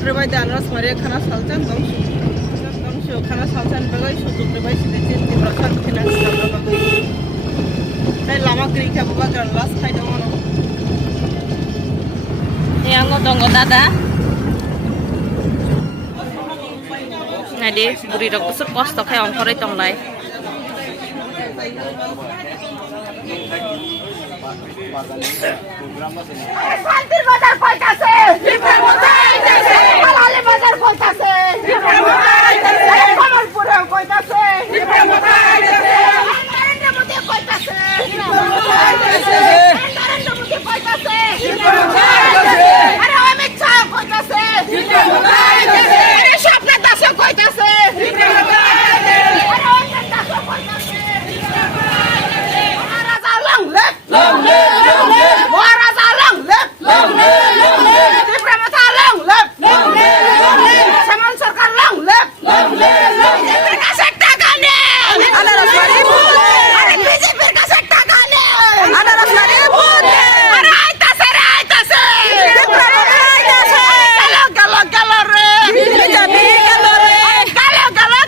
Sutuprebai dan ras Maria Khana Sultan dong su Khana Sultan bagai Sutuprebai sedikit di belakang kena segala bagai. Saya lama kerja buka dan las kai dong ono. Yang ngotong dada. Nadi buri rok besar kosto kayak ongkori tonglai. শান্তির বাজার কইতাছে দীপের মতো আইতাছে হালালে বাজার কইতাছে দীপের মতো আইতাছে কমলপুরে কইতাছে দীপের মতো আইতাছে নরেন্দ্র মোদি কইতাছে দীপের মতো আইতাছে নরেন্দ্র মোদি কইতাছে দীপের মতো আইতাছে আরে অমিত শাহ কইতাছে দীপের মতো আইতাছে আরে স্বপ্ন দাস কইতাছে দীপের মতো আইতাছে আরে অমিত দাস কইতাছে দীপের মতো আইতাছে রাজা লং লেফট মহারাজা long left Tripura long left সমান সরকার লং লেফট বিজেপির কাছে টাকা নেই আরে বিজেপির কাছে টাকা নেই আরে আইতাছে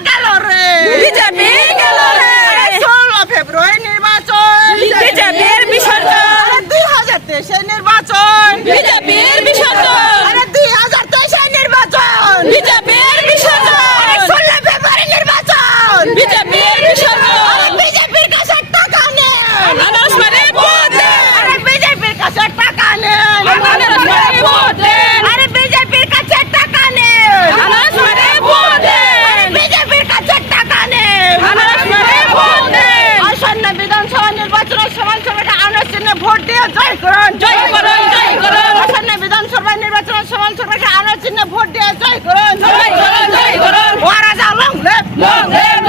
গেল রে বিজেপি গেল রে 16 ফেব্রুয়ারি নির্বাচন বিজেপির বিসর্জন 2023 নির্বাচন বিজেপির বিসর্জন আরে 2023 নির্বাচন বিজেপির বিসর্জন 16 ফেব্রুয়ারি নির্বাচন বিজেপির বিসর্জন আরে বিজেপির কাছে টাকা নেই আনারস মারে ভোট দেন আরে বিজেপির কাছে টাকা নেই আনারস মারে ভোট দেন আরে বিজেপির কাছে টাকা নেই আনারস মারে ভোট দেন আরে বিজেপির কাছে টাকা নেই আনারস মারে ভোট দেন আসন্ন বিধানসভা নির্বাচনের সমান সভাটা আনারস চিহ্নে ভোট দিয়ে জয় করুন জয় করুন জয় করুন আসন্ন বিধানসভা নির্বাচনের সমান সভাটা আনারস চিহ্নে ভোট দিয়ে জয় করুন জয় করুন জয় করুন মহারাজা লং লেফট লং লেফট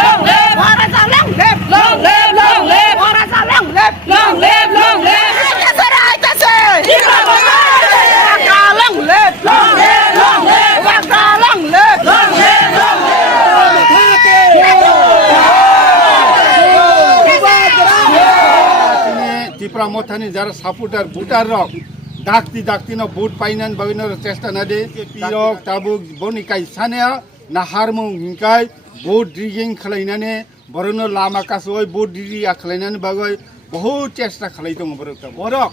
মহারাজা লং লেফট লং লেফট মহারাজা লং লেফট লং লেফট আইতাছে long left long left long left Tripura মথানি যারা সাপোর্টার ভোটার রক ডাকতি না ভোট পাইনান বাগিনার চেষ্টা না দে পিরক তাবুক বনিকাই সানেয়া না হারমুং হিংকাই ভোট রিগিং খালাইনানে বরনো লাमा কাসoi ভোট রিগি খালাইনানে বাগৈ বহুত চেষ্টা খালাই দङ বরক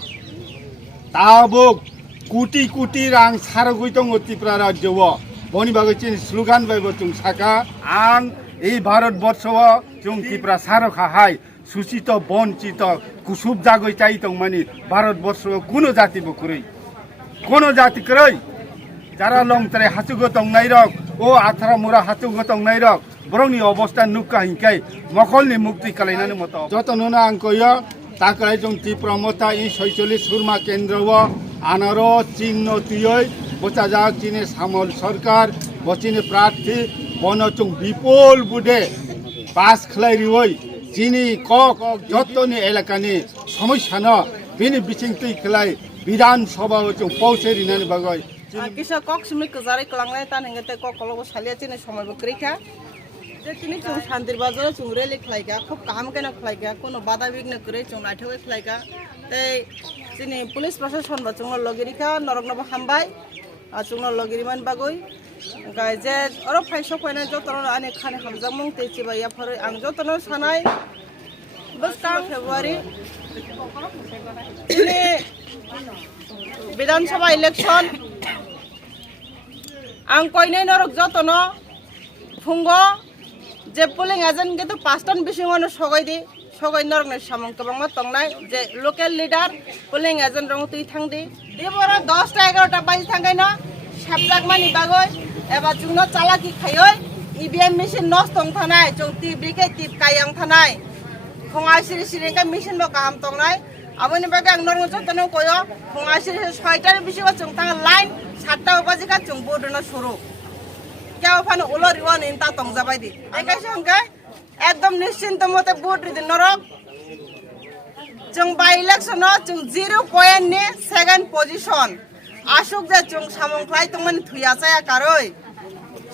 তাবুক কোটি রাং সারগৈ দङ ত্রিপুরা রাজ্যও বনি বাগৈ চিন স্লোগান বাইবো जों সাকা आं এই ভারতবর্ষও जों ত্রিপুরা সারখা হাই সুচিত বঞ্চিত কুসুব জাগৈ চাই দं মানে ভারতবর্ষ কোনো জাতি বকুরই কোনো জাতি করই যারা লংতরে হাসুগো দংনাই রক ও আথারা মুরা হাসুগো দংনাই রক বরংনি অবস্থা নুকা হিংকাই মকলনি মুক্তি কালাইনানি মত যতননা আং কইয়া তাকরাই जों ত্রিপুরা মতা ই 46 সুরমা কেন্দ্রও আনারো চিহ্ন তুই বচাজাক চিনে সামল সরকার বচিনে প্রার্থী বনচং বিপুল বুডে পাস খালাইরি ওই যিনি কক যতনি এলাকানি সমস্যা ন বিনি বিচিংতি খেলাই বিধানসভা जों পৌঁছেরিনানি বাগৈ Kisa kok sumi kezari kelanglai tan hingga te kok kalau salia cini somai bekerja. Jadi cini cung santir bazar cung reli kelaika, kok kam kena kelaika, kono bada bigna kere cung naithoi kelaika. Te cini polis proseson ba cung logirika norok nobo hambai, cung logiriman bagoi. Gai je oro phaisok paina jotono ane khane hamjamung te chiba ya phare ang jotono sanai. Bas kam February cini বিধানসভা election আং কইনাই নরক যতন ফুঙ্গ যে polling agent কিন্তু 5 বেশি মানুষ সগাই দি সগাই নরক সামং কবাংমা তংনাই যে লোকাল লিডার পোলিং এজেন্ট রং তুই থাং দি দেবর 10টা 11টা বাজি থাঙ্গাই না সাবজাক মানি বাগই এবা জুনো চালাকি খাইই ইভিএম মেশিন নষ্ট তং থানাই জং টিব্রিকে টিপ কায়াং থানাই খঙা সিরি সিরিকা মেশিন ব কাম তংনাই aboni baga ang norong jotono koyo khongasi 6টার বেশি বা chung tang line 7টা বাজিকা chung bodona suru কেও ফানো উলরি ওয়ান ইনতা তংজাবাই দি একাই সঙ্গে একদম নিশ্চিন্ত মতে ভোট দিন নরক जों बाय इलेक्शन जों 0 पॉइंट नि सेकेंड पोजीशन आसुक जे जों सामंख्लाय तंगमन थुया जाया कारय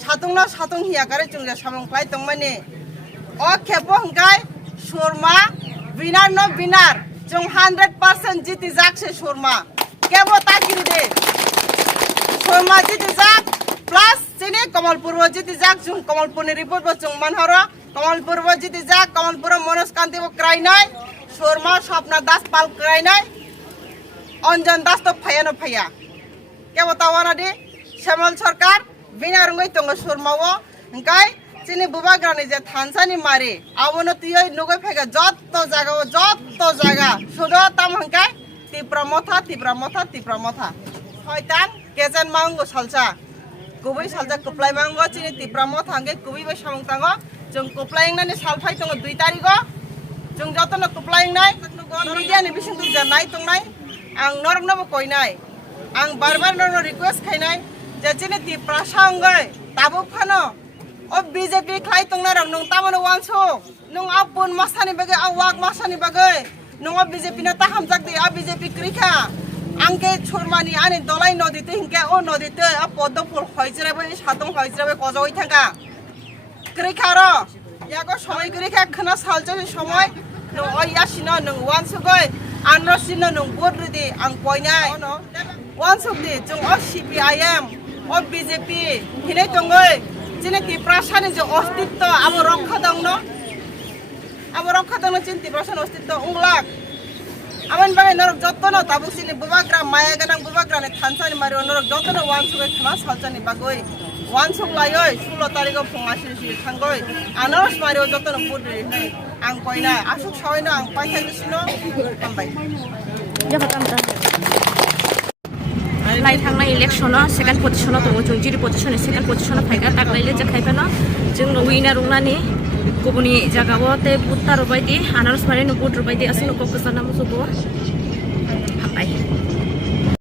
सातुंना सातुं हिया कारे जों जे सामंख्लाय तंगमनि अ खेबो हंगाय शर्मा विनार न विनार जों 100% जीती जाकसे शर्मा केबो ताकिरि दे शर्मा जीती जाक প্লাস চিনি কমলপুর যদি যাক जों কমলপুরনি রিপোর্ট जों মানহরা কমলপুর যদি যাক কমলপুর মনস্কান্তি ক্রাইনাই শর্মা স্বপ্না দাস পাল ক্রাইনাই অঞ্জন দাস তো ফায়ানো ফায়া কেবো তাওয়ানা দি শ্যামল সরকার বিনা রঙই তঙ্গ শর্মাও ওঙ্কাই চিনি বুবাগ্রানি যে থানসানি মারি আবনো তুই নগৈ ফাইগা যত জায়গা শুধু তাম হংকাই তীব্র মথা শয়তান কেজেন মাঙ্গো সালসা गुबै सालजा कुप्लाय मांगो चिनि तिब्राम थांगे गुबै बै सामंतांग जों कुप्लायंनानि सालफाय दङ 2 तारिखो जों जतनो कुप्लायंनाय मिडियानि बिसिं दुजा नाय तंनाय आं नरनबो कयनाय आं बार नरनो रिक्वेस्ट खायनाय जे चिनि तिब्रा सांगै ताबो फानो ओ बीजेपी खाय तंना रं नों तामनो वानसो नों आपुन मासानि बागै आवाक मासानि बागै नों बीजेपी ना ताहाम जागदि आ बीजेपी क्रिखा आंके छोरमानी आने दलाई नदीते हिंके ओ नदीते आ पद्मफुल हयजराबो सादं हयजराबो गजoi थांगा क्रिखारो यागो समय क्रिखा खना सालजनि समय नो अयासिनो नों वानसुगै आनरसिनो नों बोद्रिदि आं पयनाय वानसुगदि जों ओ सीपीआईएम ओ बीजेपी हिने दंगै जिनेकि प्रासानि जो अस्तित्व आबो रक्षा दंनो चिन्ति प्रासानि अस्तित्व उंलाक आमन बागे नरक जतनो ताबुसिनि बुबाग्रा माया गनां बुबाग्रानि थानसानि मारि नरक जतनो वानसुगै खना सालजानि बागै वानसुग लायै 16 तारिखआव फुङासिनि थांगै आनारस मारियाव जतनो बुद्रि नै आं कयना आसुक सावैनो आं पाइथायगिसिनो हामबाय लाइ थांनाय इलेक्शनाव सेकेन्ड पजिशनाव दङ जों जिरो पजिशननि सेकेन्ड पजिशनाव फायगा तागलायले जे खायफाना जों उइनार रुंनानि गुबुननि जागायाव ते बुटार बायदि आनारस मारिनो बुटर बायदि असनो ककसना मुसुबो हामबाय